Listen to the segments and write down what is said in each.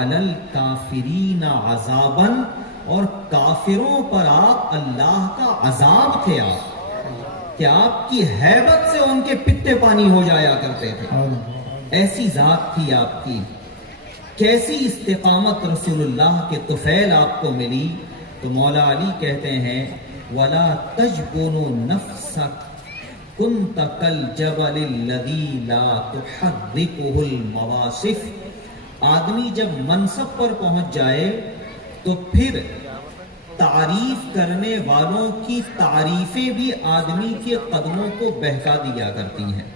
علی الکافرین عذابا، اور کافروں پر آپ اللہ کا عذاب تھے آپ، کہ آپ کی ہیبت سے ان کے پتے پانی ہو جایا کرتے تھے، ایسی ذات تھی آپ کی۔ کیسی استقامت رسول اللہ کے طفیل آپ کو ملی؟ تو مولا علی کہتے ہیں وَلَا تَجْبُنُ نَفْسَكَ كُنْتَ كَالْجَبَلِ الَّذِي لَا تُحَرِّكُهُ الْمَوَاصِفُ۔ آدمی جب منصب پر پہنچ جائے تو پھر تعریف کرنے والوں کی تعریفیں بھی آدمی کے قدموں کو بہکا دیا کرتی ہیں۔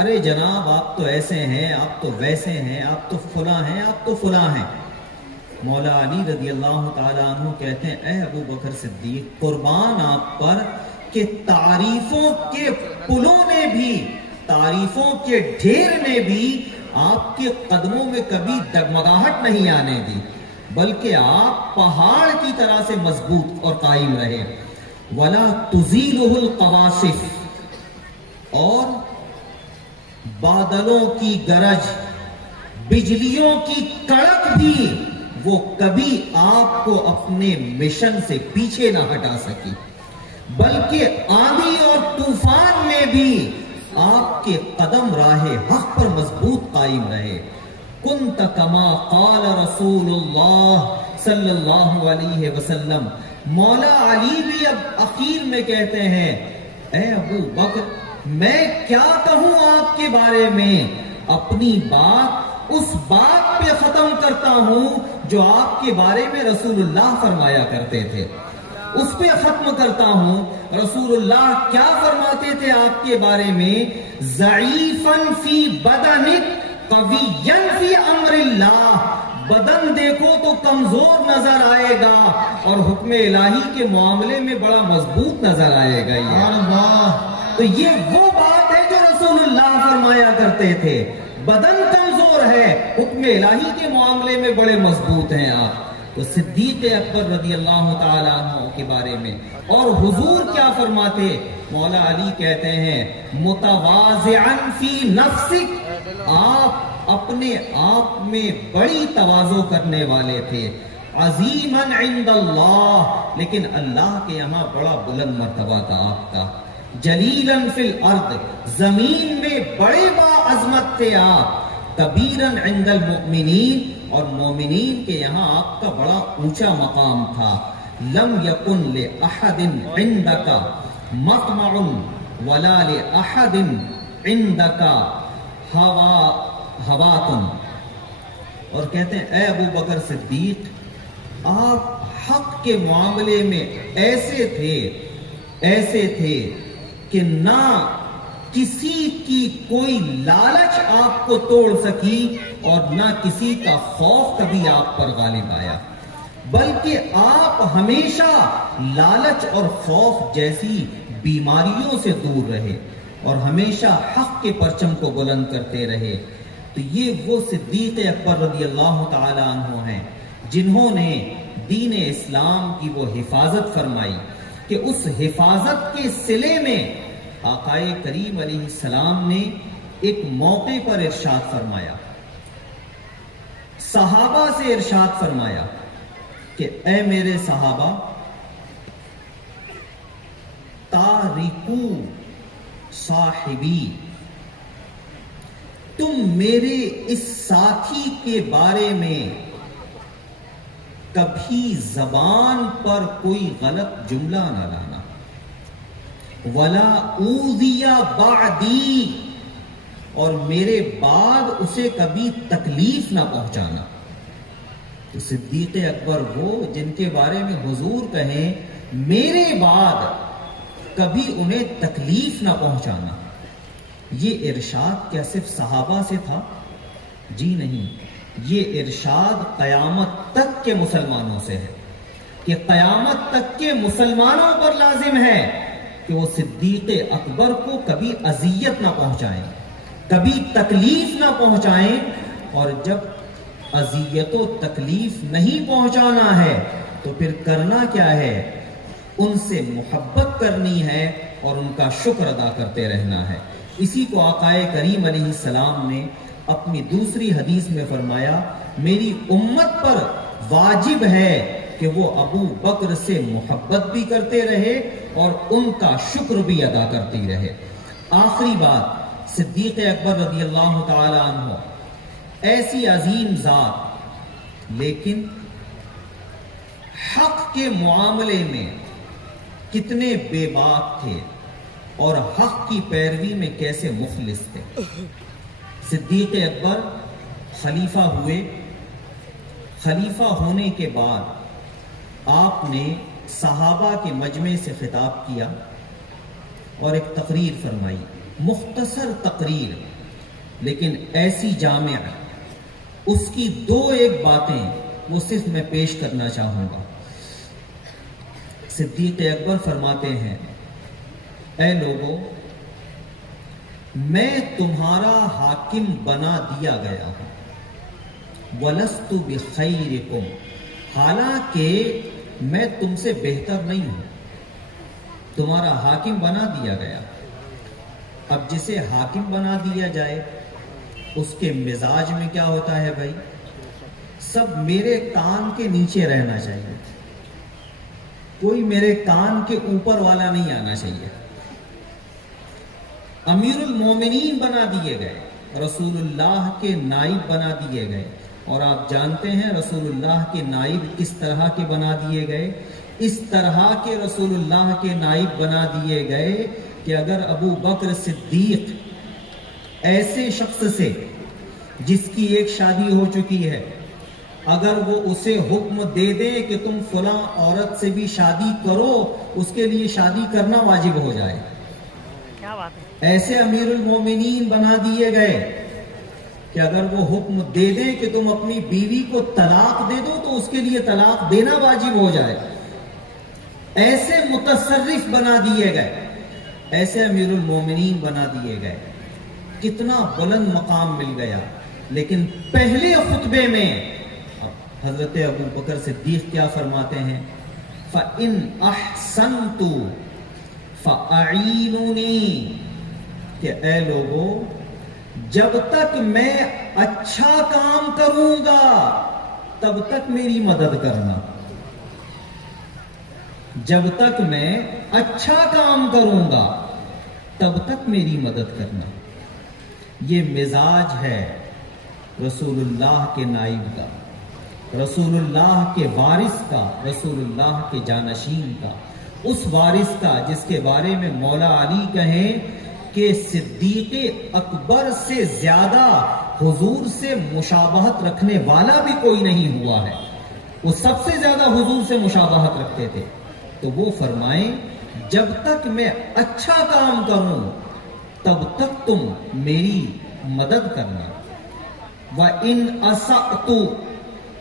ارے جناب آپ تو ایسے ہیں، آپ تو ویسے ہیں، آپ تو فلاں ہیں، آپ تو فلاں ہیں۔ مولا علی رضی اللہ تعالیٰ عنہ کہتے ہیں اے ابو بکر صدیق، قربان آپ پر کہ تعریفوں کے پلوں نے بھی، تعریفوں کے ڈھیر نے بھی آپ کے قدموں میں کبھی ڈگمگاہٹ نہیں آنے دی، بلکہ آپ پہاڑ کی طرح سے مضبوط اور قائم رہے۔ وَلَا تُزِيلُهُ الْقَوَاصِفُ، اور بادلوں کی گرج، بجلیوں کی کڑک بھی وہ کبھی آپ کو اپنے مشن سے پیچھے نہ ہٹا سکی، بلکہ آندھی اور طوفان میں بھی آپ کے قدم راہ حق پر مضبوط قائم رہے۔ کنت کما قال رسول اللہ صلی اللہ علیہ وسلم۔ مولا علی بھی اب اخیر میں کہتے ہیں اے ابو بکر، میں کیا کہوں آپ کے بارے میں، اپنی بات اس بات پہ ختم کرتا ہوں جو آپ کے بارے میں رسول اللہ فرمایا کرتے تھے، اس پہ ختم کرتا ہوں۔ رسول اللہ کیا فرماتے تھے آپ کے بارے میں؟ ضعیفاً فی بدنک قویاً فی امر اللہ، بدن دیکھو تو کمزور نظر آئے گا اور حکم الہی کے معاملے میں بڑا مضبوط نظر آئے گا۔ تو یہ وہ بات ہے جو رسول اللہ فرمایا کرتے تھے، بدن کمزور ہے، حکم الہی کے معاملے میں بڑے مضبوط ہیں آپ۔ تو صدیق اکبر رضی اللہ تعالیٰ عنہ کے بارے میں اور حضور کیا فرماتے؟ مولا علی کہتے ہیں متواضعاً فی نفسک، آپ اپنے آپ میں بڑی تواضع کرنے والے تھے، عظیماً عند اللہ، لیکن اللہ کے یہاں بڑا بلند مرتبہ تھا آپ کا، جلیلاً فی الارض، زمین میں بڑے باعظمت تھے آپ، کبیراً عند المؤمنین، اور مومنین کے یہاں آپ کا بڑا اونچا مقام تھا۔ لم یکن لأحد عندک مطمع ولا لأحد عندک ہوات، اور کہتے ہیں اے ابو بکر صدیق، آپ حق کے معاملے میں ایسے تھے کہ نہ کسی کی کوئی لالچ آپ کو توڑ سکی اور نہ کسی کا خوف کبھی آپ پر غالب آیا، بلکہ آپ ہمیشہ لالچ اور خوف جیسی بیماریوں سے دور رہے اور ہمیشہ حق کے پرچم کو بلند کرتے رہے۔ تو یہ وہ صدیق اکبر رضی اللہ تعالی عنہ ہیں جنہوں نے دین اسلام کی وہ حفاظت فرمائی کہ اس حفاظت کے صلے میں آقائے کریم علیہ السلام نے ایک موقع پر ارشاد فرمایا، صحابہ سے ارشاد فرمایا کہ اے میرے صحابہ، تارکو صاحبی، تم میرے اس ساتھی کے بارے میں کبھی زبان پر کوئی غلط جملہ نہ لانا، وَلَا أُوذِيَ بَعْدِي، اور میرے بعد اسے کبھی تکلیف نہ پہنچانا۔ تو صدیق اکبر وہ جن کے بارے میں حضور کہیں میرے بعد کبھی انہیں تکلیف نہ پہنچانا۔ یہ ارشاد کیا صرف صحابہ سے تھا؟ جی نہیں، یہ ارشاد قیامت تک کے مسلمانوں سے ہے، کہ قیامت تک کے مسلمانوں پر لازم ہے کہ وہ صدیق اکبر کو کبھی اذیت نہ پہنچائیں، کبھی تکلیف نہ پہنچائیں، اور جب اذیت و تکلیف نہیں پہنچانا ہے تو پھر کرنا کیا ہے؟ ان سے محبت کرنی ہے اور ان کا شکر ادا کرتے رہنا ہے۔ اسی کو آقائے کریم علیہ السلام نے اپنی دوسری حدیث میں فرمایا میری امت پر واجب ہے کہ وہ ابو بکر سے محبت بھی کرتے رہے اور ان کا شکر بھی ادا کرتی رہے۔ آخری بات، صدیق اکبر رضی اللہ تعالی عنہ ایسی عظیم ذات، لیکن حق کے معاملے میں کتنے بے باک تھے اور حق کی پیروی میں کیسے مخلص تھے۔ صدیق اکبر خلیفہ ہوئے، خلیفہ ہونے کے بعد آپ نے صحابہ کے مجمع سے خطاب کیا اور ایک تقریر فرمائی، مختصر تقریر لیکن ایسی جامع۔ اس کی دو ایک باتیں وہ صرف میں پیش کرنا چاہوں گا۔ صدیق اکبر فرماتے ہیں، اے لوگو، میں تمہارا حاکم بنا دیا گیا ہوں، وَلَسْتُ بِخَيْرِكُمْ، حالانکہ میں تم سے بہتر نہیں ہوں، تمہارا حاکم بنا دیا گیا۔ اب جسے حاکم بنا دیا جائے اس کے مزاج میں کیا ہوتا ہے بھائی؟ سب میرے کان کے نیچے رہنا چاہیے، کوئی میرے کان کے اوپر والا نہیں آنا چاہیے۔ امیر المومنین بنا دیے گئے، رسول اللہ کے نائب بنا دیے گئے، اور آپ جانتے ہیں رسول اللہ کے نائب کس طرح کے بنا دیے گئے؟ اس طرح کے رسول اللہ کے نائب بنا دیے گئے کہ اگر ابو بکر صدیق ایسے شخص سے جس کی ایک شادی ہو چکی ہے، اگر وہ اسے حکم دے دے کہ تم فلاں عورت سے بھی شادی کرو، اس کے لیے شادی کرنا واجب ہو جائے، ایسے امیر المومنین بنا دیے گئے کہ اگر وہ حکم دے دیں کہ تم اپنی بیوی کو طلاق دے دو تو اس کے لیے طلاق دینا واجب ہو جائے، ایسے متصرف بنا دیے گئے، ایسے امیر المومنین بنا دیے گئے۔ کتنا بلند مقام مل گیا۔ لیکن پہلے خطبے میں حضرت ابو بکر صدیق کیا فرماتے ہیں؟ فَإِنْ أَحْسَنْتُ فَأَعِينُونِي، کہ اے لوگو، جب تک میں اچھا کام کروں گا تب تک میری مدد کرنا، جب تک میں اچھا کام کروں گا تب تک میری مدد کرنا۔ یہ مزاج ہے رسول اللہ کے نائب کا، رسول اللہ کے وارث کا، رسول اللہ کے جانشین کا، اس وارث کا جس کے بارے میں مولا علی کہیں کہ صدیق اکبر سے زیادہ حضور سے مشابہت رکھنے والا بھی کوئی نہیں ہوا ہے، وہ سب سے زیادہ حضور سے مشابہت رکھتے تھے۔ تو وہ فرمائیں جب تک میں اچھا کام کروں تب تک تم میری مدد کرنا، وَإِنْ أَسَأْتُ،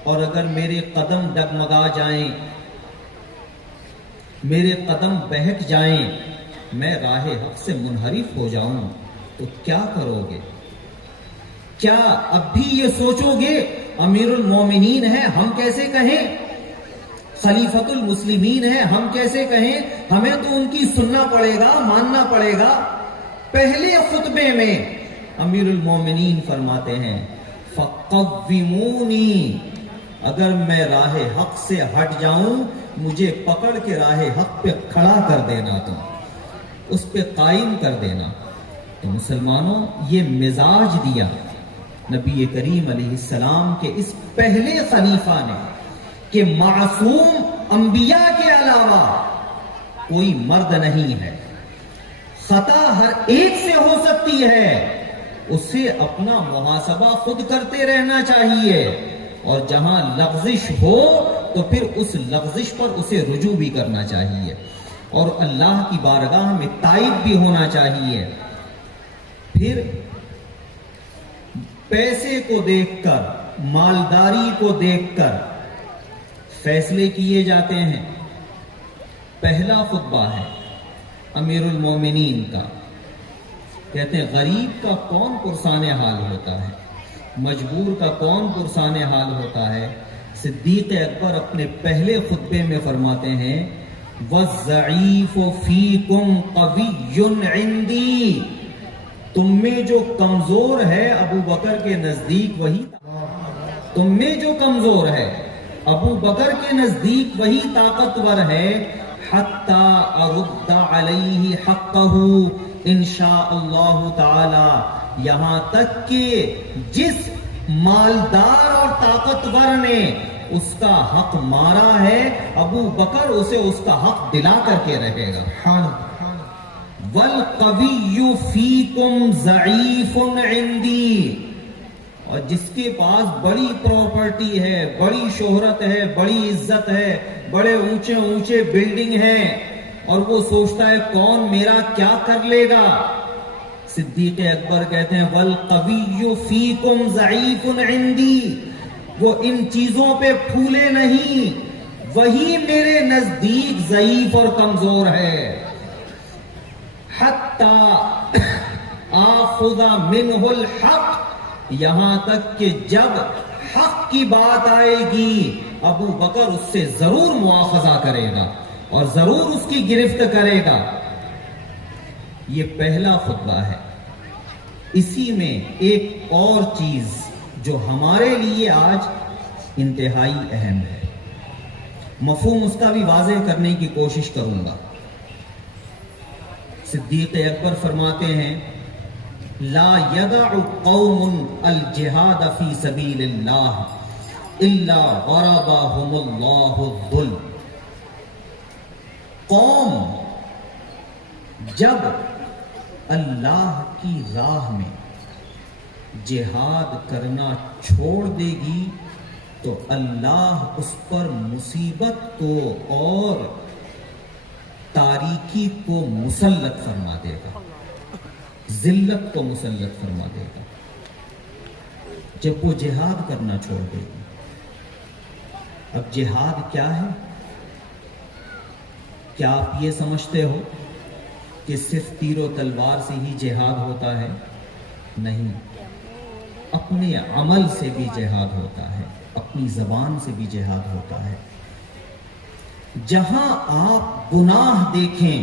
اور اگر میرے قدم ڈگمگا جائیں، میرے قدم بہک جائیں، میں راہ حق سے منحرف ہو جاؤں تو کیا کرو گے؟ کیا اب بھی یہ سوچو گے امیر المومنین ہیں ہم کیسے کہیں، خلیفۃ المسلمین ہیں ہم کیسے کہیں، ہمیں تو ان کی سننا پڑے گا، ماننا پڑے گا؟ پہلے خطبے میں امیر المومنین فرماتے ہیں فَقَوِّمُونِي، اگر میں راہ حق سے ہٹ جاؤں مجھے پکڑ کے راہ حق پہ کھڑا کر دینا، تم اس پہ قائم کر دینا۔ تو مسلمانوں، یہ مزاج دیا نبی کریم علیہ السلام کے اس پہلے خلیفہ نے کہ معصوم انبیاء کے علاوہ کوئی مرد نہیں ہے، خطا ہر ایک سے ہو سکتی ہے، اسے اپنا محاسبہ خود کرتے رہنا چاہیے، اور جہاں لغزش ہو تو پھر اس لغزش پر اسے رجوع بھی کرنا چاہیے، اور اللہ کی بارگاہ میں تائب بھی ہونا چاہیے۔ پھر پیسے کو دیکھ کر، مالداری کو دیکھ کر فیصلے کیے جاتے ہیں۔ پہلا خطبہ ہے امیر المومنین کا، کہتے ہیں غریب کا کون پرسان حال ہوتا ہے، مجبور کا کون پرسان حال ہوتا ہے؟ صدیق اکبر اپنے پہلے خطبے میں فرماتے ہیں وَالضَّعِيفُ فِيكُمْ قَوِيٌّ عِنْدِي، تم میں جو کمزور ہے ابو بکر کے نزدیک وہی تم میں جو کمزور ہے ابو بکر کے نزدیک وہی طاقتور ہے. حتی ارد علیہ حقہ انشاء اللہ تعالی، یہاں تک کہ جس مالدار اور طاقتور نے اس کا حق مارا ہے ابو بکر اسے اس کا حق دلا کر کے رہے گا. وَالْقَوِيُّ فِيكُمْ ضَعِيفٌ عِنْدِي، اور جس کے پاس بڑی پراپرٹی ہے، بڑی شہرت ہے، بڑی عزت ہے، بڑے اونچے اونچے بلڈنگ ہیں، اور وہ سوچتا ہے کون میرا کیا کر لے گا. صدیق اکبر کہتے ہیں وَالْقَوِيُّ فِيكُمْ ضَعِيفٌ عِنْدِي، وہ ان چیزوں پہ پھولے نہیں، وہی میرے نزدیک ضعیف اور کمزور ہے. حَتَّى آخُذَ مِنْهُ الْحَقِّ، یہاں تک کہ جب حق کی بات آئے گی ابو بکر اس سے ضرور مواخذہ کرے گا اور ضرور اس کی گرفت کرے گا. یہ پہلا خطبہ ہے. اسی میں ایک اور چیز جو ہمارے لیے آج انتہائی اہم ہے، مفہوم اس کا بھی واضح کرنے کی کوشش کروں گا. صدیق اکبر فرماتے ہیں لا يدع قوم الجہاد فی سبیل اللہ الا غربهم اللہ الظلم. قوم جب اللہ کی راہ میں جہاد کرنا چھوڑ دے گی تو اللہ اس پر مصیبت کو اور تاریکی کو مسلط فرما دے گا، ذلت کو مسلط فرما دے گا جب وہ جہاد کرنا چھوڑ دے گی. اب جہاد کیا ہے؟ کیا آپ یہ سمجھتے ہو کہ صرف تیر و تلوار سے ہی جہاد ہوتا ہے؟ نہیں، اپنے عمل سے بھی جہاد ہوتا ہے، اپنی زبان سے بھی جہاد ہوتا ہے. جہاں آپ گناہ دیکھیں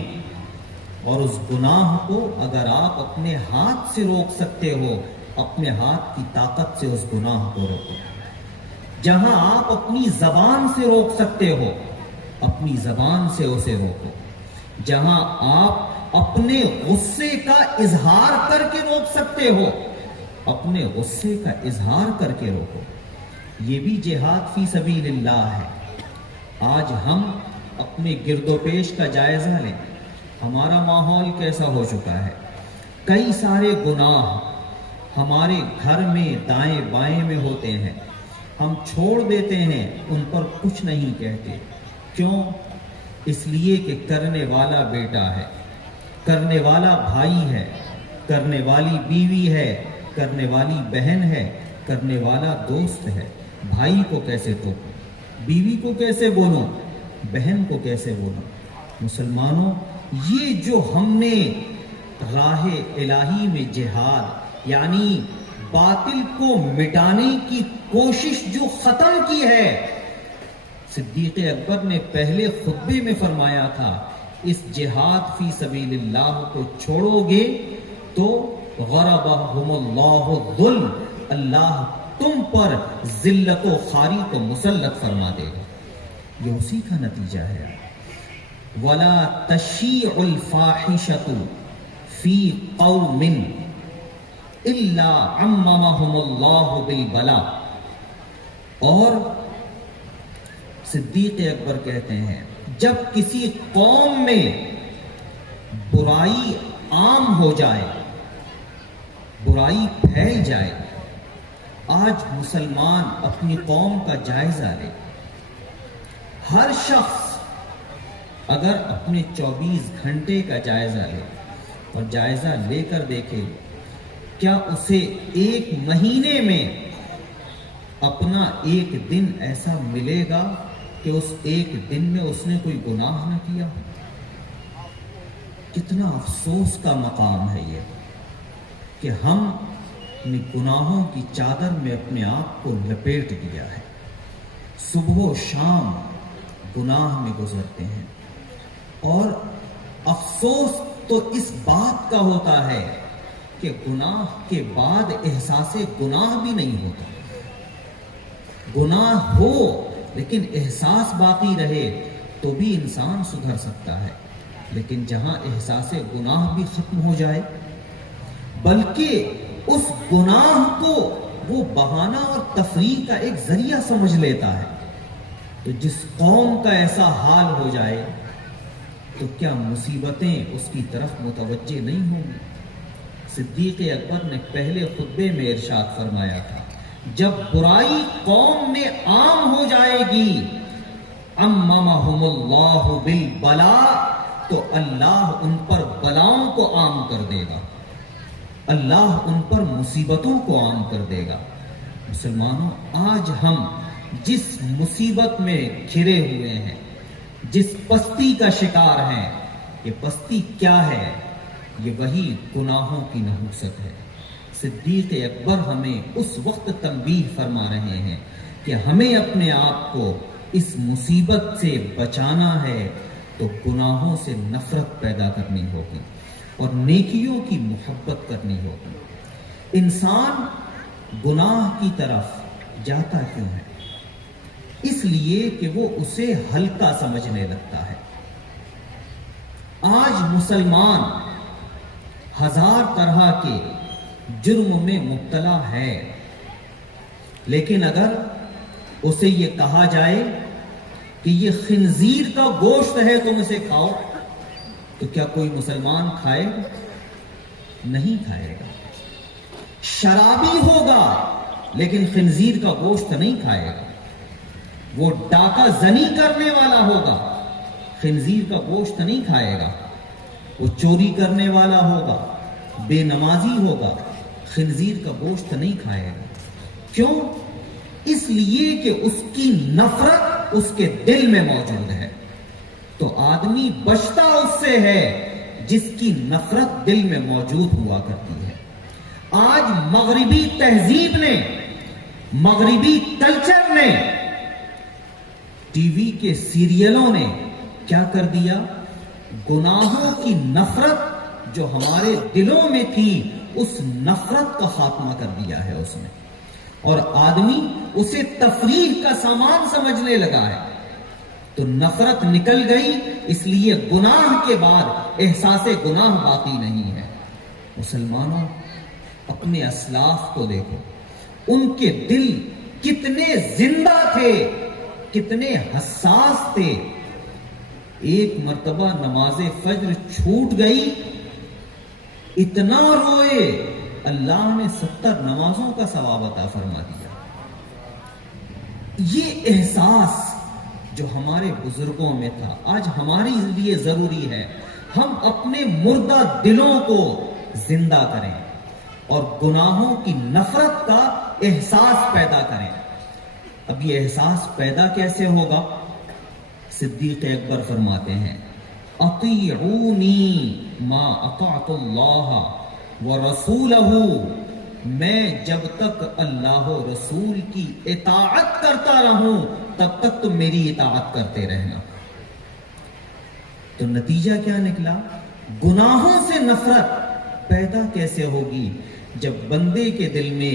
اور اس گناہ کو اگر آپ اپنے ہاتھ سے روک سکتے ہو، اپنے ہاتھ کی طاقت سے اس گناہ کو روکو. جہاں آپ اپنی زبان سے روک سکتے ہو، اپنی زبان سے اسے روکو. جہاں آپ اپنے غصے کا اظہار کر کے روک سکتے ہو، اپنے غصے کا اظہار کر کے روکو. یہ بھی جہاد فی سبیل اللہ ہے. آج ہم اپنے گرد و پیش کا جائزہ لیں، ہمارا ماحول کیسا ہو چکا ہے. کئی سارے گناہ ہمارے گھر میں دائیں بائیں میں ہوتے ہیں، ہم چھوڑ دیتے ہیں، ان پر کچھ نہیں کہتے. کیوں؟ اس لیے کہ کرنے والا بیٹا ہے، کرنے والا بھائی ہے، کرنے والی بیوی ہے، کرنے والی بہن ہے، کرنے والا دوست ہے. بھائی کو کیسے ٹوکوں، بیوی کو کیسے بولوں، بہن کو کیسے بولوں. مسلمانوں، یہ جو ہم نے راہ الہی میں جہاد یعنی باطل کو مٹانے کی کوشش جو ختم کی ہے، صدیق اکبر نے پہلے خطبے میں فرمایا تھا اس جہاد فی سبیل اللہ کو چھوڑو گے تو غربہم اللہ الظلم، اللہ تم پر ذلت و خواری کو مسلط فرما دے گا. یہ اسی کا نتیجہ ہے. وَلَا تَشِيعُ الْفَاحِشَةُ فِي قَوْمٍ إِلَّا عَمَّمَهُمُ اللَّهُ بِالْبَلَاءِ. اور صدیق اکبر کہتے ہیں جب کسی قوم میں برائی عام ہو جائے، برائی پھیل جائے. آج مسلمان اپنی قوم کا جائزہ لے. ہر شخص اگر اپنے 24 گھنٹے کا جائزہ لے اور جائزہ لے کر دیکھے کیا اسے ایک مہینے میں اپنا ایک دن ایسا ملے گا کہ اس ایک دن میں اس نے کوئی گناہ نہ کیا. کتنا افسوس کا مقام ہے یہ کہ ہم اپنی گناہوں کی چادر میں اپنے آپ کو لپیٹ دیا ہے. صبح و شام گناہ میں گزرتے ہیں. اور افسوس تو اس بات کا ہوتا ہے کہ گناہ کے بعد احساس گناہ بھی نہیں ہوتا. گناہ ہو لیکن احساس باقی رہے تو بھی انسان سدھر سکتا ہے. لیکن جہاں احساس گناہ بھی ختم ہو جائے، بلکہ اس گناہ کو وہ بہانہ اور تفریح کا ایک ذریعہ سمجھ لیتا ہے، تو جس قوم کا ایسا حال ہو جائے تو کیا مصیبتیں اس کی طرف متوجہ نہیں ہوں گی؟ صدیق اکبر نے پہلے خطبے میں ارشاد فرمایا تھا، جب برائی قوم میں عام ہو جائے گی، عممہم اللہ بالبلا، تو اللہ ان پر بلاؤں کو عام کر دے گا، اللہ ان پر مصیبتوں کو عام کر دے گا. مسلمانوں، آج ہم جس مصیبت میں گھرے ہوئے ہیں، جس پستی کا شکار ہیں، یہ پستی کیا ہے؟ یہ وہی گناہوں کی نحوست ہے. صدیق اکبر ہمیں اس وقت تنبیہ فرما رہے ہیں کہ ہمیں اپنے آپ کو اس مصیبت سے بچانا ہے تو گناہوں سے نفرت پیدا کرنی ہوگی اور نیکیوں کی محبت کرنی ہوگی. انسان گناہ کی طرف جاتا کیوں ہے؟ اس لیے کہ وہ اسے ہلکا سمجھنے لگتا ہے. آج مسلمان ہزار طرح کے جرم میں مبتلا ہے، لیکن اگر اسے یہ کہا جائے کہ یہ خنزیر کا گوشت ہے تم اسے کھاؤ، تو کیا کوئی مسلمان کھائے گا؟ نہیں کھائے گا. شرابی ہوگا لیکن خنزیر کا گوشت نہیں کھائے گا. وہ ڈاکہ زنی کرنے والا ہوگا، خنزیر کا گوشت نہیں کھائے گا. وہ چوری کرنے والا ہوگا، بے نمازی ہوگا، خنزیر کا گوشت نہیں کھائے گا. کیوں؟ اس لیے کہ اس کی نفرت اس کے دل میں موجود ہے. تو آدمی بچتا اس سے ہے جس کی نفرت دل میں موجود ہوا کرتی ہے. آج مغربی تہذیب نے، مغربی کلچر نے، ٹی وی کے سیریلوں نے کیا کر دیا؟ گناہوں کی نفرت جو ہمارے دلوں میں تھی، اس نفرت کا خاتمہ کر دیا ہے اس نے، اور آدمی اسے تفریح کا سامان سمجھنے لگا ہے. تو نفرت نکل گئی، اس لیے گناہ کے بعد احساس گناہ باقی نہیں ہے. مسلمانوں، اپنے اسلاف کو دیکھو، ان کے دل کتنے زندہ تھے، کتنے حساس تھے. ایک مرتبہ نماز فجر چھوٹ گئی، اتنا روئے، اللہ نے 70 نمازوں کا ثواب عطا فرما دیا. یہ احساس جو ہمارے بزرگوں میں تھا، آج ہمارے لیے ضروری ہے ہم اپنے مردہ دلوں کو زندہ کریں اور گناہوں کی نفرت کا احساس پیدا کریں. اب یہ احساس پیدا کیسے ہوگا؟ صدیق اکبر فرماتے ہیں، اطیعونی ما اطعت اللہ ورسولہ، میں جب تک اللہ و رسول کی اطاعت کرتا رہوں تب تک تم میری اطاعت کرتے رہنا. تو نتیجہ کیا نکلا؟ گناہوں سے نفرت پیدا کیسے ہوگی؟ جب بندے کے دل میں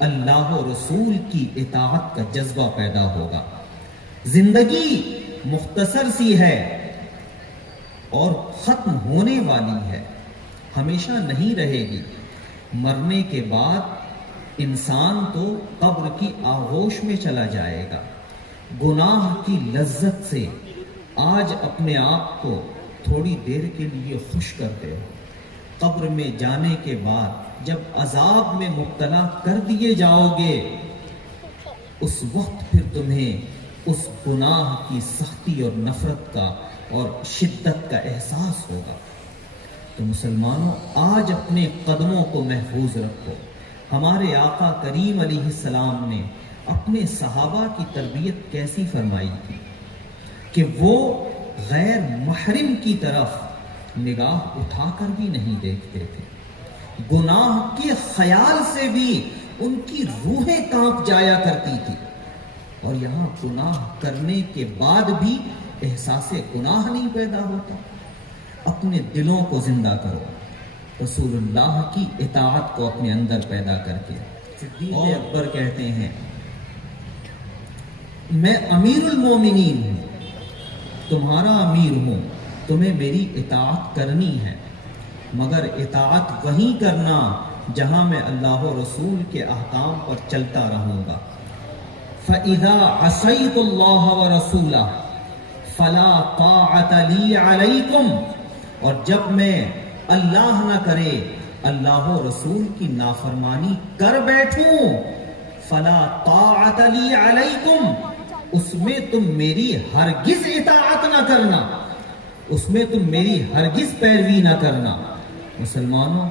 اللہ و رسول کی اطاعت کا جذبہ پیدا ہوگا. زندگی مختصر سی ہے اور ختم ہونے والی ہے، ہمیشہ نہیں رہے گی. مرنے کے بعد انسان تو قبر کی آغوش میں چلا جائے گا. گناہ کی لذت سے آج اپنے آپ کو تھوڑی دیر کے لیے خوش کرتے ہو، قبر میں جانے کے بعد جب عذاب میں مبتلا کر دیے جاؤ گے، اس وقت پھر تمہیں اس گناہ کی سختی اور نفرت کا اور شدت کا احساس ہوگا. تو مسلمانوں، آج اپنے قدموں کو محفوظ رکھو. ہمارے آقا کریم علیہ السلام نے اپنے صحابہ کی تربیت کیسی فرمائی تھی کہ وہ غیر محرم کی طرف نگاہ اٹھا کر بھی نہیں دیکھتے تھے. گناہ کے خیال سے بھی ان کی روحیں کانپ جایا کرتی تھی. اور یہاں گناہ کرنے کے بعد بھی احساس گناہ نہیں پیدا ہوتا. اپنے دلوں کو زندہ کرو. رسول اللہ کی اطاعت کو اپنے اندر پیدا کر کے. صدیق اکبر کہتے ہیں میں امیر المومنین ہوں، تمہارا امیر ہوں، تمہیں میری اطاعت کرنی ہے، مگر اطاعت وہیں کرنا جہاں میں اللہ و رسول کے احکام پر چلتا رہوں گا. فَإِذَا عَصَيْتُ اللَّهَ وَرَسُولَهُ فَلَا طَاعَةَ لِي عَلَيْكُمْ، اور جب میں اللہ نہ کرے اللہ و رسول کی نافرمانی کر بیٹھوں، فَلَا طَاعَةَ لِي عَلَيْكُمْ، اس میں تم میری ہرگز اطاعت نہ کرنا، اس میں تم میری ہرگز پیروی نہ کرنا. مسلمانوں،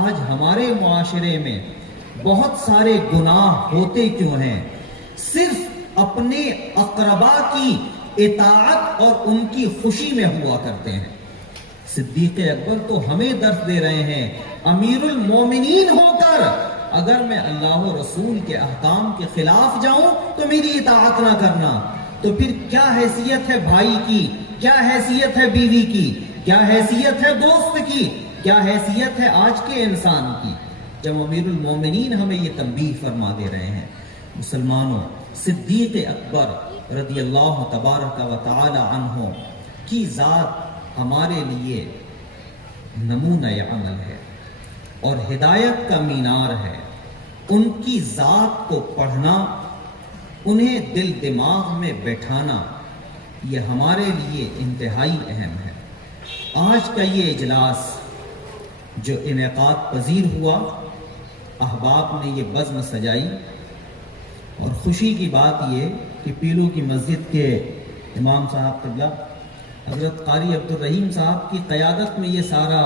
آج ہمارے معاشرے میں بہت سارے گناہ ہوتے کیوں ہیں؟ صرف اپنے اقربا کی اطاعت اور ان کی خوشی میں ہوا کرتے ہیں. صدیق اکبر تو ہمیں درس دے رہے ہیں امیر المومنین ہو کر اگر میں اللہ و رسول کے احکام کے خلاف جاؤں تو میری اطاعت نہ کرنا، تو پھر کیا حیثیت ہے بھائی کی، کیا حیثیت ہے بیوی کی، کیا حیثیت ہے دوست کی، کیا حیثیت ہے آج کے انسان کی، جب امیر المومنین ہمیں یہ تنبیہ فرما دے رہے ہیں. مسلمانوں، صدیق اکبر رضی اللہ تبارک و تعالی عنہ کی ذات ہمارے لیے نمونہ عمل ہے اور ہدایت کا مینار ہے. ان کی ذات کو پڑھنا، انہیں دل دماغ میں بیٹھانا، یہ ہمارے لیے انتہائی اہم ہے. آج کا یہ اجلاس جو انعقاد پذیر ہوا، احباب نے یہ بزم سجائی، اور خوشی کی بات یہ کہ پیلو کی مسجد کے امام صاحب قبلہ حضرت قاری عبدالرحیم صاحب کی قیادت میں یہ سارا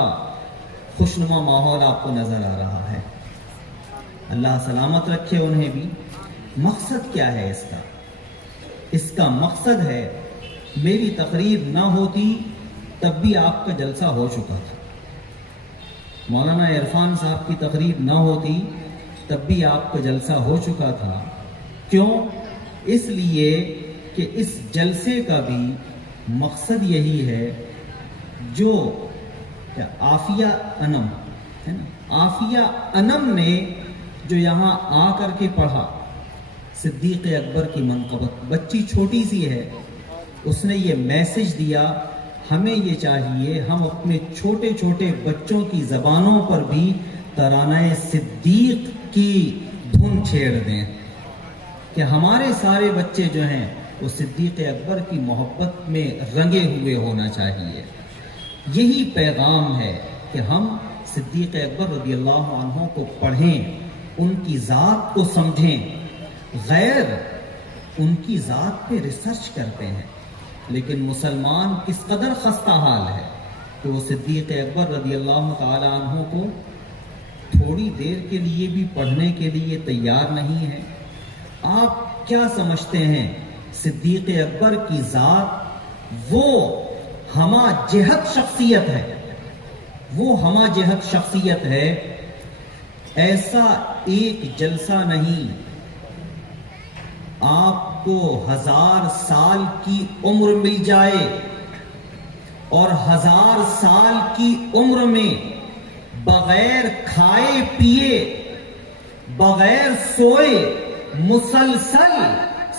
خوشنما ماحول آپ کو نظر آ رہا ہے. اللہ سلامت رکھے انہیں بھی. مقصد کیا ہے اس کا؟ اس کا مقصد ہے میری تقریر نہ ہوتی تب بھی آپ کا جلسہ ہو چکا تھا، مولانا عرفان صاحب کی تقریر نہ ہوتی تب بھی آپ کا جلسہ ہو چکا تھا. کیوں؟ اس لیے کہ اس جلسے کا بھی مقصد یہی ہے جو عافیہ انم ہے نا، عافیہ انم نے جو یہاں آ کر کے پڑھا صدیق اکبر کی منقبت، بچی چھوٹی سی ہے، اس نے یہ میسج دیا. ہمیں یہ چاہیے ہم اپنے چھوٹے چھوٹے بچوں کی زبانوں پر بھی ترانہ صدیق کی دھن چھیڑ دیں کہ ہمارے سارے بچے جو ہیں وہ صدیق اکبر کی محبت میں رنگے ہوئے ہونا چاہیے. یہی پیغام ہے کہ ہم صدیق اکبر رضی اللہ عنہ کو پڑھیں، ان کی ذات کو سمجھیں. غیر ان کی ذات پہ ریسرچ کرتے ہیں، لیکن مسلمان کس قدر خستہ حال ہے کہ وہ صدیق اکبر رضی اللہ تعالی عنہ کو تھوڑی دیر کے لیے بھی پڑھنے کے لیے تیار نہیں ہے. آپ کیا سمجھتے ہیں صدیق اکبر کی ذات وہ ہمہ جہت شخصیت ہے، وہ ہمہ جہت شخصیت ہے. ایسا ایک جلسہ نہیں، آپ کو 1000 سال کی عمر مل جائے اور 1000 سال کی عمر میں بغیر کھائے پیے، بغیر سوئے، مسلسل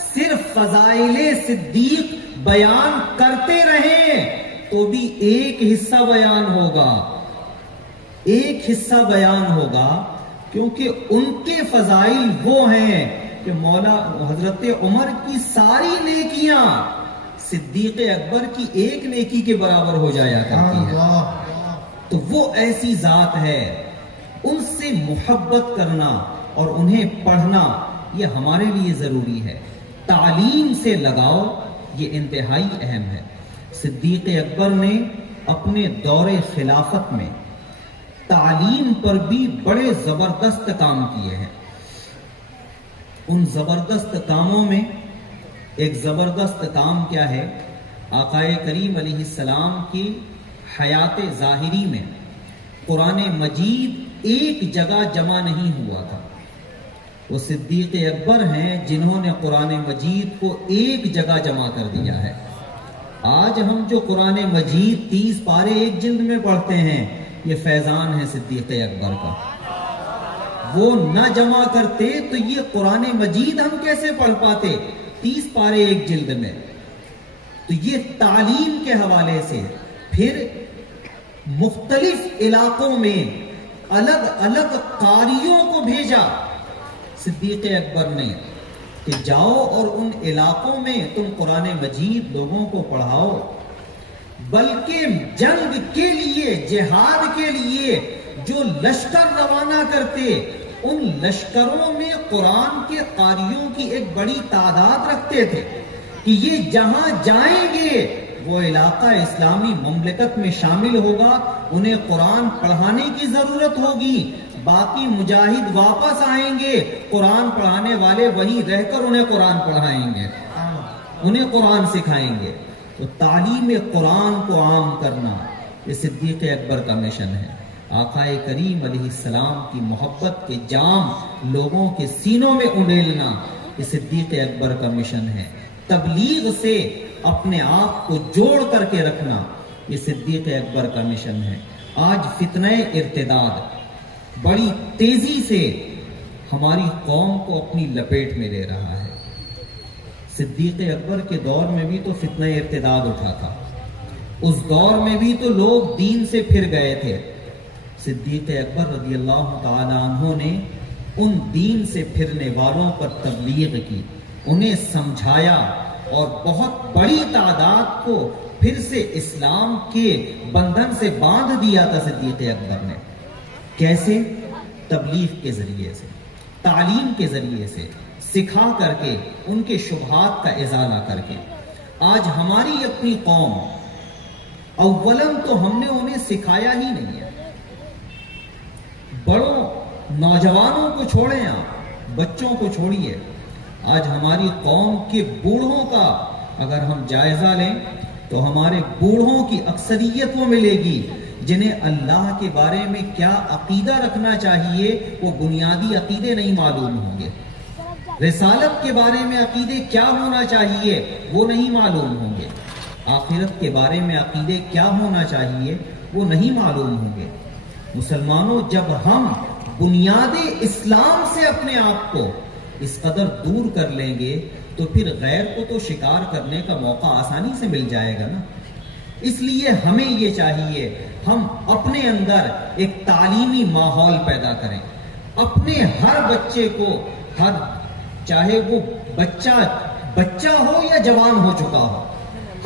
صرف فضائل صدیق بیان کرتے رہیں تو بھی ایک حصہ بیان ہوگا، ایک حصہ بیان ہوگا، کیونکہ ان کے فضائل وہ ہیں کہ مولا حضرت عمر کی ساری نیکیاں صدیق اکبر کی ایک نیکی کے برابر ہو جایا کرتی ہے. تو وہ ایسی ذات ہے، ان سے محبت کرنا اور انہیں پڑھنا یہ ہمارے لیے ضروری ہے. تعلیم سے لگاؤ یہ انتہائی اہم ہے. صدیق اکبر نے اپنے دور خلافت میں تعلیم پر بھی بڑے زبردست کام کیے ہیں. ان زبردست کاموں میں ایک زبردست کام کیا ہے؟ آقا کریم علیہ السلام کی حیات ظاہری میں قرآن مجید ایک جگہ جمع نہیں ہوا تھا. وہ صدیق اکبر ہیں جنہوں نے قرآن مجید کو ایک جگہ جمع کر دیا ہے. آج ہم جو قرآن مجید 30 پارے ایک جلد میں پڑھتے ہیں، یہ فیضان ہے صدیق اکبر کا. وہ نہ جمع کرتے تو یہ قرآن مجید ہم کیسے پڑھ پاتے 30 پارے ایک جلد میں. تو یہ تعلیم کے حوالے سے پھر مختلف علاقوں میں الگ الگ قاریوں کو بھیجا صدیق اکبر نے کہ جاؤ اور ان علاقوں میں تم قرآن مجید لوگوں کو پڑھاؤ. بلکہ جنگ کے لیے جہاد کے لیے جو لشکر روانہ کرتے ان لشکروں میں قرآن کے قاریوں کی ایک بڑی تعداد رکھتے تھے کہ یہ جہاں جائیں گے وہ علاقہ اسلامی مملکت میں شامل ہوگا, انہیں قرآن پڑھانے کی ضرورت ہوگی, باقی مجاہد واپس آئیں گے, قرآن پڑھانے والے وہیں رہ کر انہیں قرآن پڑھائیں گے, انہیں قرآن سکھائیں گے. تو تعلیم قرآن کو عام کرنا یہ صدیق اکبر کا مشن ہے. آقا کریم علیہ السلام کی محبت کے جام لوگوں کے سینوں میں اڈیلنا یہ صدیق اکبر کا مشن ہے. تبلیغ سے اپنے آپ کو جوڑ کر کے رکھنا یہ صدیق اکبر کا مشن ہے. آج فتنہ ارتداد بڑی تیزی سے ہماری قوم کو اپنی لپیٹ میں لے رہا ہے. صدیق اکبر کے دور میں بھی تو فتنہ ارتداد اٹھا تھا, اس دور میں بھی تو لوگ دین سے پھر گئے تھے. صدیق اکبر رضی اللہ تعالی عنہ نے ان دین سے پھرنے والوں پر تبلیغ کی, انہیں سمجھایا اور بہت بڑی تعداد کو پھر سے اسلام کے بندھن سے باندھ دیا تھا صدیق اکبر نے. کیسے؟ تبلیغ کے ذریعے سے, تعلیم کے ذریعے سے, سکھا کر کے, ان کے شبہات کا ازالہ کر کے. آج ہماری اپنی قوم اولاً تو ہم نے انہیں سکھایا ہی نہیں ہے. بڑوں نوجوانوں کو چھوڑیں, آپ بچوں کو چھوڑیے, آج ہماری قوم کے بوڑھوں کا اگر ہم جائزہ لیں تو ہمارے بوڑھوں کی اکثریت وہ ملے گی جنہیں اللہ کے بارے میں کیا عقیدہ رکھنا چاہیے وہ بنیادی عقیدے نہیں معلوم ہوں گے. رسالت کے بارے میں عقیدے کیا ہونا چاہیے وہ نہیں معلوم ہوں گے. آخرت کے بارے میں عقیدے کیا ہونا چاہیے وہ نہیں معلوم ہوں گے. مسلمانوں, جب ہم بنیاد اسلام سے اپنے آپ کو اس قدر دور کر لیں گے تو پھر غیر کو تو شکار کرنے کا موقع آسانی سے مل جائے گا نا. اس لیے ہمیں یہ چاہیے ہم اپنے اندر ایک تعلیمی ماحول پیدا کریں. اپنے ہر بچے کو, چاہے وہ بچہ ہو یا جوان ہو چکا ہو,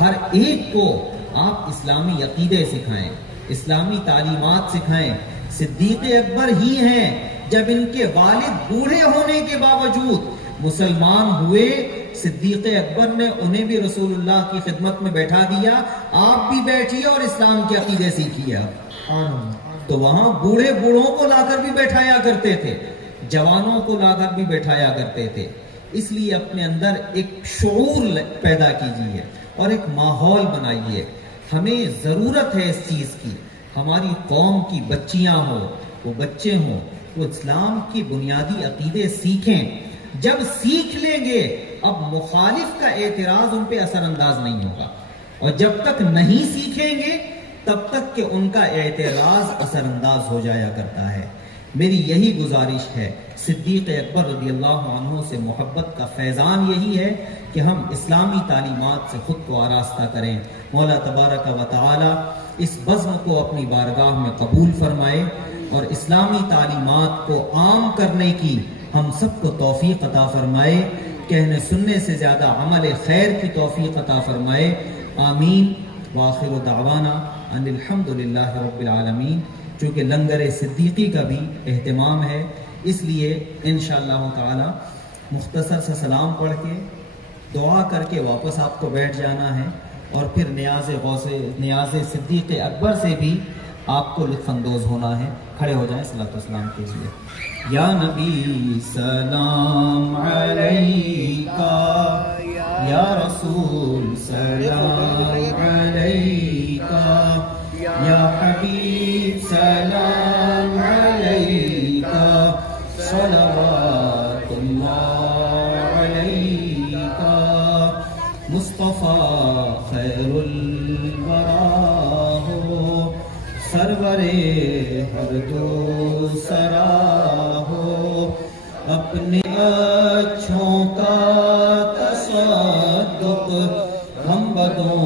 ہر ایک کو آپ اسلامی عقیدے سکھائیں, اسلامی تعلیمات سکھائیں. صدیق اکبر ہی ہیں جب ان کے والد بوڑھے ہونے کے باوجود مسلمان ہوئے, صدیق اکبر نے انہیں بھی رسول اللہ کی خدمت میں بیٹھا دیا, آپ بھی بیٹھیے اور اسلام کے عقیدے سیکھیے. تو وہاں بوڑھے بوڑھوں کو لا کر بھی بیٹھایا کرتے تھے, جوانوں کو لا کر بھی بیٹھایا کرتے تھے. اس لیے اپنے اندر ایک شعور پیدا کیجیے اور ایک ماحول بنائیے. ہمیں ضرورت ہے اس چیز کی. ہماری قوم کی بچیاں ہوں, وہ بچے ہوں, وہ اسلام کی بنیادی عقیدے سیکھیں. جب سیکھ لیں گے اب مخالف کا اعتراض ان پہ اثر انداز نہیں ہوگا, اور جب تک نہیں سیکھیں گے تب تک کہ ان کا اعتراض اثر انداز ہو جایا کرتا ہے. میری یہی گزارش ہے, صدیق اکبر رضی اللہ عنہ سے محبت کا فیضان یہی ہے کہ ہم اسلامی تعلیمات سے خود کو آراستہ کریں. مولا تبارک و تعالی اس بزم کو اپنی بارگاہ میں قبول فرمائے اور اسلامی تعلیمات کو عام کرنے کی ہم سب کو توفیق عطا فرمائے. کہنے سننے سے زیادہ عمل خیر کی توفیق عطا فرمائے. آمین. وآخر دعوانا ان الحمدللہ رب العالمین. چونکہ لنگر صدیقی کا بھی اہتمام ہے, اس لیے انشاءاللہ تعالی مختصر سا سلام پڑھ کے دعا کر کے واپس آپ کو بیٹھ جانا ہے, اور پھر نیاز صدیق اکبر سے بھی آپ کو لطف اندوز ہونا ہے. کھڑے ہو جائیں صلاۃ والسلام کے لیے. یا نبی سلام علیکہ, یا رسول سلام علیکہ, یا حبیب سلام علیکہ, صلوات اللہ علیکہ. مصطفیٰ خیر الورا ہو, سرور سرا ہو، اپنے اچھوں کا تصدق ہم بدوں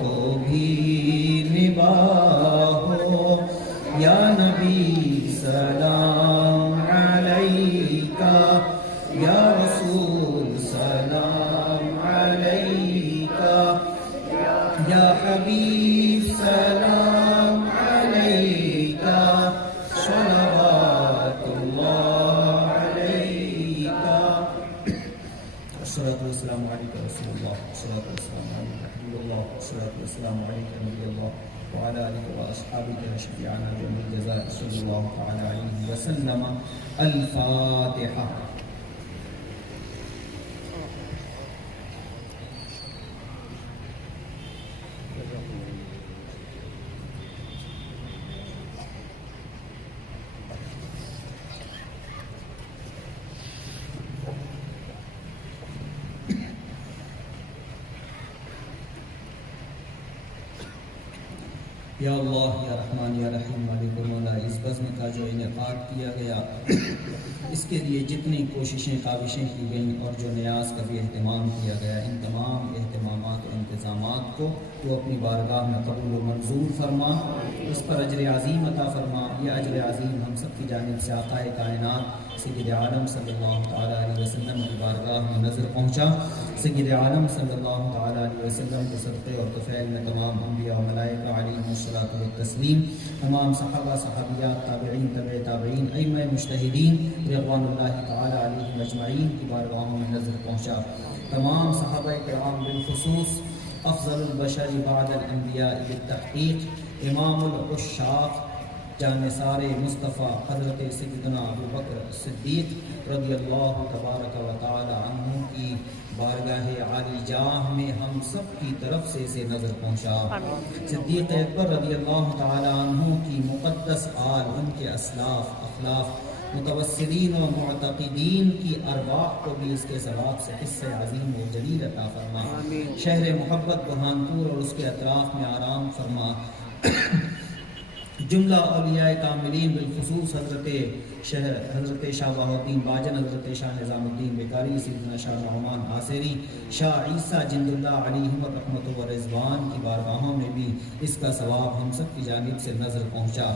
کو بھی نباہو، یا نبی سلام علیکہ، یا رسول سلام علیکہ، یا حبیب سلام علیکہ، صلوات اللہ علیکہ۔ الصلاۃ والسلام علیکہ رسول اللہ، الصلاۃ والسلام علیکہ حبیب اللہ، الصلاۃ والسلام علیکہ نبی اللہ، وعلی آلہ واصحابہ شفیعنا یوم الجزاء، صلی اللہ تعالی علیہ وسلم۔ الفاتحہ۔ یا اللہ یا رحمان یا رحیم مالک مولا، اس بزم کا جو انعقاد کیا گیا اس کے لیے جتنی کوششیں کاوشیں کی گئیں اور جو نیاز کا بھی اہتمام کیا گیا، ان تمام اہتمامات و انتظامات کو تو اپنی بارگاہ میں قبول و منظور فرما، اس پر اجر عظیم عطا فرما۔ یہ اجر عظیم ہم سب کی جانب سے آقا کائنات سید عالم صلی اللہ تعالیٰ علیہ وسلم کی بارگاہ میں نظر پہنچا۔ سید عالم صلی اللہ تعالیٰ علیہ وسلم کے صدقے اور طفیل میں تمام انبیاء و ملائکہ علیہم الصلاۃ والتسلیم، تمام صحابہ صحابیات، تابعین، تبع تابعین، ائمہ مجتہدین رضوان اللہ تعالیٰ علیہم اجمعین کی بارگاہوں میں نظر پہنچا۔ تمام صحابہ کرام بالخصوص افضل البشر بعد الانبیاء بالتحقیق امام العشاق جانثار مصطفیٰ حضرت سیدنا ابو بکر صدیق رضی اللہ تبارک و تعالی عنہ کی بارگاہ عالی جاہ میں ہم سب کی طرف سے اسے نظر پہنچا۔ صدیق اکبر رضی اللہ تعالی عنہ کی مقدس آل، ان کے اسلاف، اخلاف، متوسلین و معتقدین کی ارواح کو بھی اس کے ثواب سے حصہ عظیم و جلیل عطا فرما۔ شہر محبت برہانپور اور اس کے اطراف میں آرام فرما۔ جملہ اولیاء کاملین بالخصوص حضرت شاہ بہاء الدین باجن، حضرت شاہ نظام الدین بیکاری، سیدنا شاہ نعمان آسری، شاہ عیسیٰ جند اللہ علیہم الرحمت و رضوان کی بارگاہوں میں بھی اس کا ثواب ہم سب کی جانب سے نظر پہنچا۔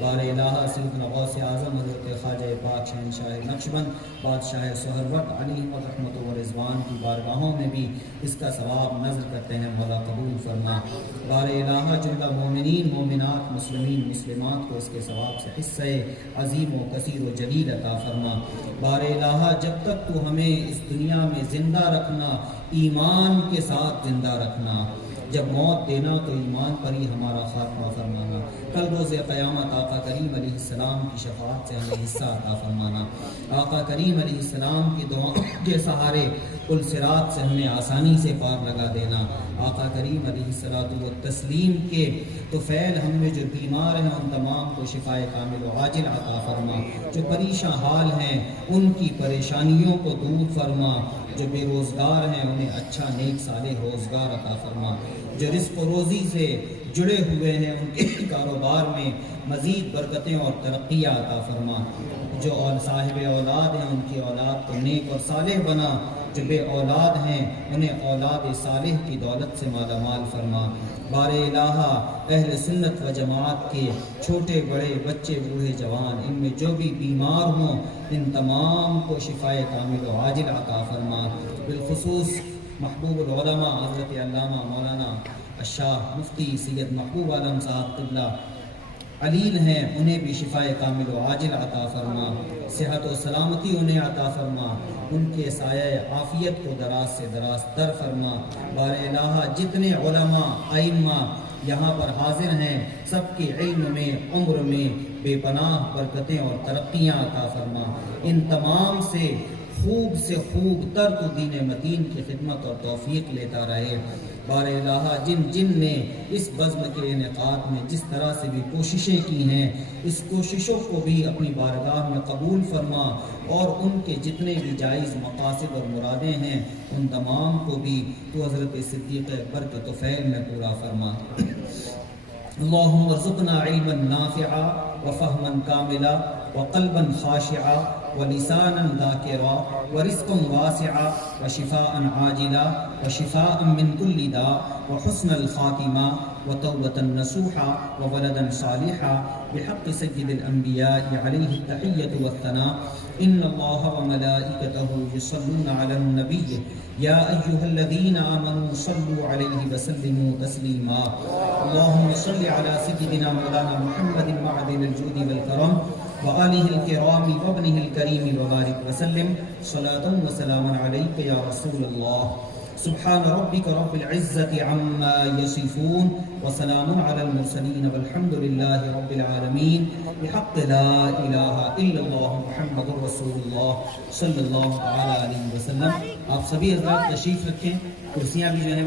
بار الہ سیدنا غوث اعظم حضرت خواجہ پاک شہنشاہ نقشبند بادشاہ سہروردِ علیہم الرحمت و رضوان کی بارگاہوں میں بھی اس کا ثواب نظر کرتے ہیں، مولا قبول فرما۔ بار الہ جملہ مومنین مومنات مسلمین مسلمات کو اس کے ثواب سے حصہ عظیم و کثیر و جلیل عطا فرما۔ بار الہ جب تک تو ہمیں اس دنیا میں زندہ رکھنا، ایمان کے ساتھ زندہ رکھنا، جب موت دینا تو ایمان پر ہی ہمارا خاتمہ فرمانا۔ کل روز قیامت آقا کریم علیہ السلام کی شفاعت سے ہمیں حصہ عطا فرمانا۔ آقا کریم علیہ السلام کی دعاؤں کے سہارے پل صراط سے ہمیں آسانی سے پار لگا دینا۔ آقا کریم علیہ الصلوۃ والتسلیم کے طفیل ہم میں جو بیمار ہیں ان تمام کو شفائے کامل و عاجل عطا فرما۔ جو پریشان حال ہیں ان کی پریشانیوں کو دور فرما۔ جو بے روزگار ہیں انہیں اچھا نیک صالح روزگار عطا فرما۔ جو رزق و روزی سے جڑے ہوئے ہیں ان کے کاروبار میں مزید برکتیں اور ترقیاں عطا فرما۔ جو صاحب اولاد ہیں ان کی اولاد کو نیک اور صالح بنا۔ جو بے اولاد ہیں انہیں اولاد صالح کی دولت سے مالا مال فرما۔ بار الہ اہل سنت و جماعت کے چھوٹے بڑے بچے بوڑھے جوان ان میں جو بھی بیمار ہوں ان تمام کو شفائے کامل و عاجل عطا فرما۔ بالخصوص محبوب العلماء حضرت علامہ مولانا الشاہ مفتی سید محبوب عالم صاحب قبلہ علیل ہیں، انہیں بھی شفائے کامل و عاجل عطا فرما۔ صحت و سلامتی انہیں عطا فرما۔ ان کے سایہ عافیت کو دراز سے دراز تر فرما۔ بار الہ جتنے علماء ائمہ یہاں پر حاضر ہیں سب کے علم میں عمر میں بے پناہ برکتیں اور ترقیاں عطا فرما۔ ان تمام سے خوب تر تو دین متین کی خدمت اور توفیق لیتا رہے۔ بار الہ جن نے اس بزم کے انعقاد میں جس طرح سے بھی کوششیں کی ہیں اس کوششوں کو بھی اپنی بارگاہ میں قبول فرما، اور ان کے جتنے بھی جائز مقاصد اور مرادیں ہیں ان تمام کو بھی تو حضرت صدیق اکبر کے طفیل میں پورا فرما۔ اللہم ارزقنا علما نافعا وفهما كاملا وقلبا خاشعا ولسانا ذاكرا ورزقا واسعا وشفاء عاجلا وشفاء من كل داء وحسن الخاتمة وتوبة نصوحا وولدا صالحا بحق سيد الأنبياء عليه التحية والثناء إن الله وملائكته يصلون على النبي يا أيها الذين آمنوا صلوا عليه وسلموا تسليما اللهم صل على سيدنا مولانا محمد معدن الجود والكرم وآله الكرام وابنه الكريم وبارك وسلم صلاة وسلاما عليك يا رسول الله سبحان ربك رب العزة عما يصفون وسلام على المرسلين والحمد لله رب العالمين بحق لا إله إلا الله محمد رسول الله صلی اللہ علیہ وسلم. آپ سبھی حضرات تشریف رکھیں, کرسیاں بھی جو ہے